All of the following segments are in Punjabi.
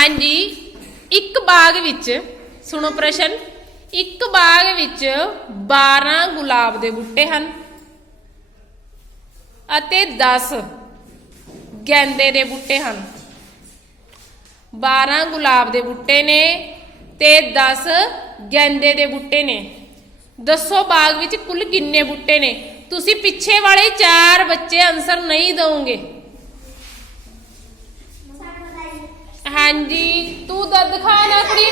ਹਾਂਜੀ, ਇੱਕ ਬਾਗ ਵਿੱਚ, ਸੁਣੋ ਪ੍ਰਸ਼ਨ, ਇੱਕ ਬਾਗ ਵਿੱਚ 12 ਗੁਲਾਬ ਦੇ ਬੂਟੇ ਹਨ ਅਤੇ 10 ਗੈਂਦੇ ਦੇ ਬੂਟੇ ਹਨ। 12 ਗੁਲਾਬ ਦੇ ਬੂਟੇ ਨੇ ਤੇ 10 ਗੈਂਦੇ ਦੇ ਬੂਟੇ ਨੇ। ਦੱਸੋ ਬਾਗ ਵਿੱਚ ਕੁੱਲ ਕਿੰਨੇ ਬੂਟੇ ਨੇ? ਤੁਸੀਂ ਪਿੱਛੇ ਵਾਲੇ ਚਾਰ ਬੱਚੇ ਆਨਸਰ ਨਹੀਂ ਦਵੋਗੇ। ਹਾਂਜੀ ਤੂੰ ਦ ਦਿਖਾ ਨਾ ਕੁੜੀ।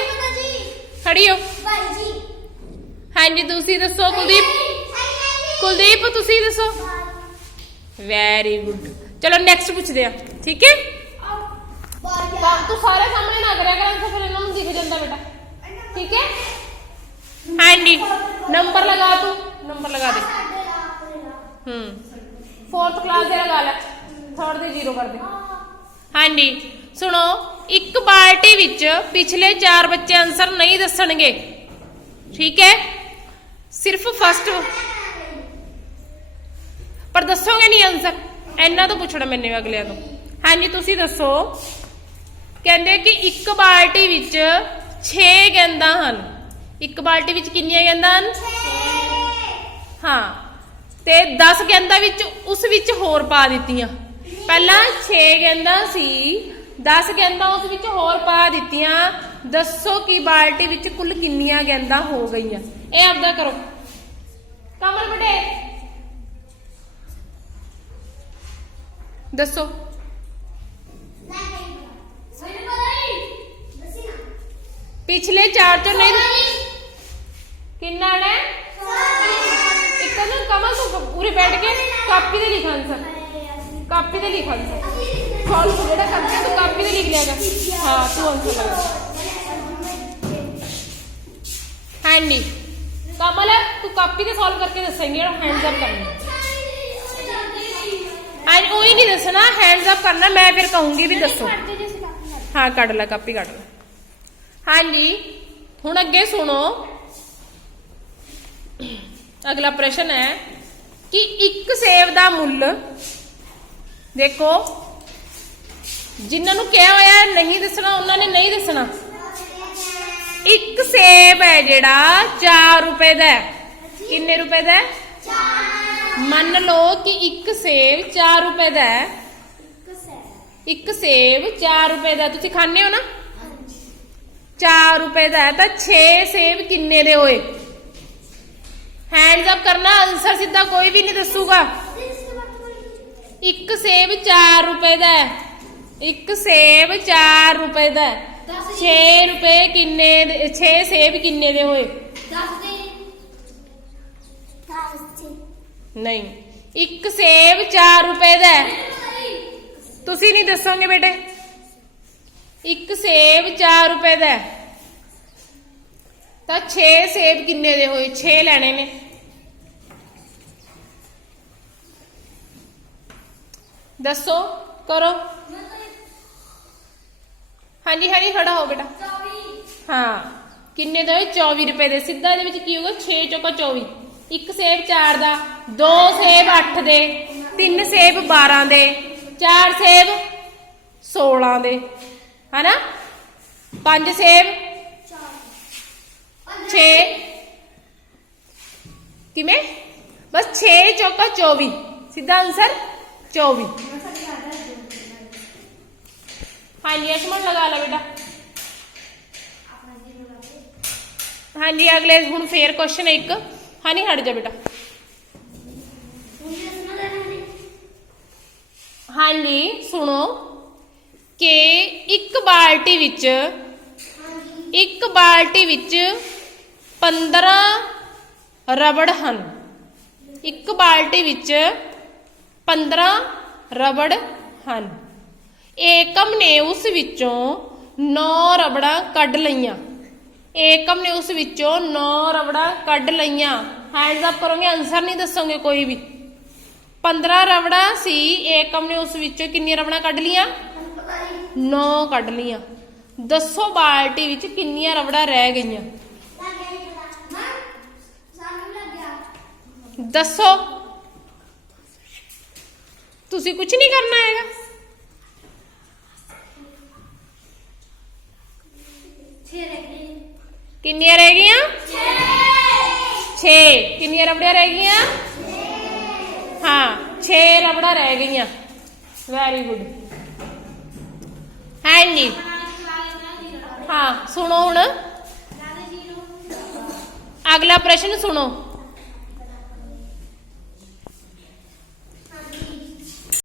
ਖੜੀ ਹੋ ਹਾਂਜੀ ਤੁਸੀਂ ਦੱਸੋ ਕੁਲਦੀਪ। ਕੁਲਦੀਪ ਤੁਸੀਂ ਦੱਸੋ। ਵੈਰੀ ਗੁੱਡ ਚਲੋ ਨੈਕਸਟ ਪੁੱਛਦੇ ਆ ਠੀਕ ਹੈ? ਕੰਮ ਤੂੰ ਸਾਰੇ ਸਾਹਮਣੇ ਨਾ ਕਰਿਆ ਕਰ ਤਾਂ ਫਿਰ ਇਹਨਾਂ ਨੂੰ ਦਿਖ ਜਾਂਦਾ ਬੇਟਾ। ਠੀਕ ਹੈ? ਹਾਂਜੀ ਨੰਬਰ ਲਗਾ ਤੂੰ ਨੰਬਰ ਲਗਾ ਦੇ। ਹੂੰ। 4th ਕਲਾਸ ਦੇ ਲਗਾ ਲੈ 3rd ਦੇ ਜ਼ੀਰੋ ਕਰ ਦੇ। ਹਾਂਜੀ ਸੁਣੋ। ਇੱਕ ਬਾਲਟੀ ਵਿੱਚ ਪਿਛਲੇ 4 ਬੱਚੇ ਆਨਸਰ ਨਹੀਂ ਦੱਸਣਗੇ। ਠੀਕ ਹੈ? ਸਿਰਫ ਫਸਟ ਪਰ ਦੱਸੋਗੇ ਨਹੀਂ ਆਨਸਰ? ਇਹਨਾਂ ਤੋਂ ਪੁੱਛਣਾ ਮੈਨੇ ਅਗਲਿਆਂ ਤੋਂ। ਹਾਂਜੀ, ਤੁਸੀਂ ਦੱਸੋ। ਕਹਿੰਦੇ ਕਿ ਇੱਕ ਬਾਲਟੀ ਵਿੱਚ 6 ਗੇਂਦਾਂ ਹਨ। ਇੱਕ ਬਾਲਟੀ ਵਿੱਚ ਕਿੰਨੀਆਂ ਗੇਂਦਾਂ ਹਨ? ਹਾਂ। ਤੇ 10 ਗੈਂਦਾਂ ਵਿੱਚ ਉਸ ਵਿੱਚ ਹੋਰ ਪਾ ਦਿੱਤੀਆਂ। ਪਹਿਲਾਂ 6 ਗੇਂਦਾਂ ਸੀ। 10 ਗੇਂਦਾਂ ਉਸ ਵਿੱਚ ਹੋਰ ਪਾ ਦਿੱਤੀਆਂ। ਦੱਸੋ ਕਿ ਬਾਲਟੀ ਵਿੱਚ ਕੁੱਲ ਕਿੰਨੀਆਂ ਗੇਂਦਾਂ ਹੋ ਗਈਆਂ। ਇਹ ਆਪਦਾ ਕਰੋ। ਕਮਲ ਬਟੇ। ਦੱਸੋ। ਪਿਛਲੇ ਚਾਰ ਚੋਂ ਨਹੀਂ ਕਿੰਨਾ ਨੇ ਇੱਕ ਨਾ ਕਮਲ ਤੂੰ ਪੂਰੇ ਬੈਠ ਕੇ ਕਾਪੀ ਤੇ ਲਿਖਾਂ ਸਰ ਕਾਪੀ ਤੇ ਲਿਖਾਂ ਸਰ ਸੋਲਵ ਜਿਹੜਾ ਕਰਕੇ ਤੂੰ ਕਾਪੀ ਤੇ ਲਿਖ ਲਿਆਗਾ ਹਾਂ, ਤੂੰ ਆਨਸਰ ਲਗਾ ਹਾਂਜੀ ਕਮਲ, ਤੂੰ ਕਾਪੀ ਤੇ ਸੋਲਵ ਕਰਕੇ ਦੱਸੇਂਗੇ ਔਰ ਹੈਂਡਸ ਅਪ ਕਰਨਾ। ਐਂ ਉਹ ਹੀ ਨਹੀਂ ਦੱਸਣਾ ਹੈਂਡਸ ਅਪ ਕਰਨਾ, ਮੈਂ ਫਿਰ ਕਹੂੰਗੀ ਵੀ ਦੱਸੋ। ਹਾਂ, ਕੱਢ ਲੈ ਕਾਪੀ ਕੱਢ ਲੈ। ਹਾਂਜੀ ਹੁਣ ਅੱਗੇ ਸੁਣੋ। ਅਗਲਾ ਪ੍ਰਸ਼ਨ ਹੈ ਕਿ ਇੱਕ ਸੇਬ ਦਾ ਮੁੱਲ, ਦੇਖੋ। ਜਿਨ੍ਹਾਂ ਨੂੰ ਕਿਹਾ ਹੋਇਆ ਹੈ, ਨਹੀਂ ਦੱਸਣਾ, ਉਹਨਾਂ ਨੇ ਨਹੀਂ ਦੱਸਣਾ। ਇੱਕ ਸੇਬ ਹੈ ਜਿਹੜਾ 4 ਰੁਪਏ ਦਾ ਹੈ। ਕਿੰਨੇ ਰੁਪਏ ਦਾ ਹੈ? ਮੰਨ ਲਓ ਕਿ ਇੱਕ ਸੇਬ 4 ਰੁਪਏ ਦਾ ਹੈ। ਇੱਕ ਸੇਬ 4 ਰੁਪਏ ਦਾ ਤੁਸੀਂ ਖਾਣੇ ਹੋ ਨਾ? 4 ਰੁਪਏ ਦਾ ਹੈ। ਤਾਂ 6 ਸੇਬ ਕਿੰਨੇ ਦੇ ਹੋਏ? ਹੈਂਡਸ ਅਪ ਕਰਨਾ ਆਨਸਰ ਸਿੱਧਾ ਕੋਈ ਵੀ ਨਹੀਂ ਦੱਸੂਗਾ। ਇੱਕ ਸੇਬ 4 ਰੁਪਏ ਦਾ ਹੈ। ਇੱਕ ਸੇਬ 4 ਰੁਪਏ ਦਾ ਹੈ। 6 ਰੁਪਏ ਕਿੰਨੇ 6 ਸੇਬ ਕਿੰਨੇ ਦੇ ਹੋਏ? ਨਹੀਂ। ਇੱਕ ਸੇਬ 4 ਰੁਪਏ ਦਾ ਤੁਸੀਂ ਨਹੀਂ ਦੱਸੋਗੇ ਬੇਟੇ? ਇੱਕ ਸੇਬ 4 ਰੁਪਏ ਦਾ ਤਾਂ 6 ਸੇਬ ਕਿੰਨੇ ਦੇ ਹੋਏ? 6 ਲੈਣੇ ਨੇ। ਦੱਸੋ ਕਰੋ। ਹਾਂਜੀ ਹਾਂਜੀ, ਖੜਾ ਹੋ ਬੇਟਾ। ਹਾਂ, ਕਿੰਨੇ ਦਾ ਹੋਏ 24 ਰੁਪਏ ਦੇ। ਸਿੱਧਾ ਇਹਦੇ ਵਿੱਚ ਕੀ ਹੋਊਗਾ? 6 ਚੌਕਾ 24 ਇੱਕ ਸੇਬ 4 ਦਾ, ਦੋ ਸੇਬ 8 ਦੇ, ਤਿੰਨ ਸੇਬ 12 ਦੇ, ਚਾਰ ਸੇਬ 16 ਦੇ। ਹਨਾ? ਪੰਜ ਸੇਬ 6 ਕਿਵੇਂ? ਬਸ 6 ਚੌਕਾ 24 ਸਿੱਧਾ ਆਨਸਰ? 24 ਹਾਂਜੀ ਅਸ਼ਮਨ ਲਗਾ ਲੈ ਬੇਟਾ। ਹਾਂਜੀ, ਅਗਲੇ ਹੁਣ ਫੇਰ ਕੁਐਸਚਨ ਇੱਕ। ਹਾਂਜੀ, ਹਟ ਜਾ ਬੇਟਾ। ਹਾਂਜੀ, ਸੁਣੋ। ਕਿ ਇੱਕ ਬਾਲਟੀ ਵਿੱਚ, ਇੱਕ ਬਾਲਟੀ ਵਿੱਚ 15 ਰਬੜ ਹਨ। ਇੱਕ ਬਾਲਟੀ ਵਿੱਚ 15 ਰਬੜ ਹਨ। ਏਕਮ ਨੇ ਉਸ ਵਿੱਚੋਂ 9 ਰਬੜਾਂ ਕੱਢ ਲਈਆਂ। ਏਕਮ ਨੇ ਉਸ ਵਿੱਚੋਂ 9 ਰਬੜਾਂ ਕੱਢ ਲਈਆਂ। ਹੈਂਡਸ ਅਪ ਕਰੋਗੇ ਆਨਸਰ ਨਹੀਂ ਦੱਸੋਗੇ ਕੋਈ ਵੀ। 15 ਰਬੜਾਂ ਸੀ, ਏਕਮ ਨੇ ਉਸ ਵਿੱਚੋਂ ਕਿੰਨੀਆਂ ਰਬੜਾਂ ਕੱਢ ਲਈਆਂ? 9 ਕੱਢ ਲਈਆਂ। ਦੱਸੋ ਬਾਲਟੀ ਵਿੱਚ ਕਿੰਨੀਆਂ ਰਬੜਾਂ ਰਹਿ ਗਈਆਂ? ਦੱਸੋ। ਤੁਸੀਂ ਕੁਝ ਨਹੀਂ ਕਰਨਾ ਹੈਗਾ। ਕਿੰਨੀਆਂ ਰਹਿ ਗਈਆਂ? 6 ਕਿੰਨੀਆਂ ਰਬੜੀਆਂ ਰਹਿ ਗਈਆਂ? ਹਾਂ 6 ਰਬੜਾਂ ਰਹਿ ਗਈਆਂ। ਵੈਰੀ ਗੁੱਡ ਹਾਂਜੀ ਹਾਂ ਸੁਣੋ ਹੁਣ। ਅਗਲਾ ਪ੍ਰਸ਼ਨ ਸੁਣੋ।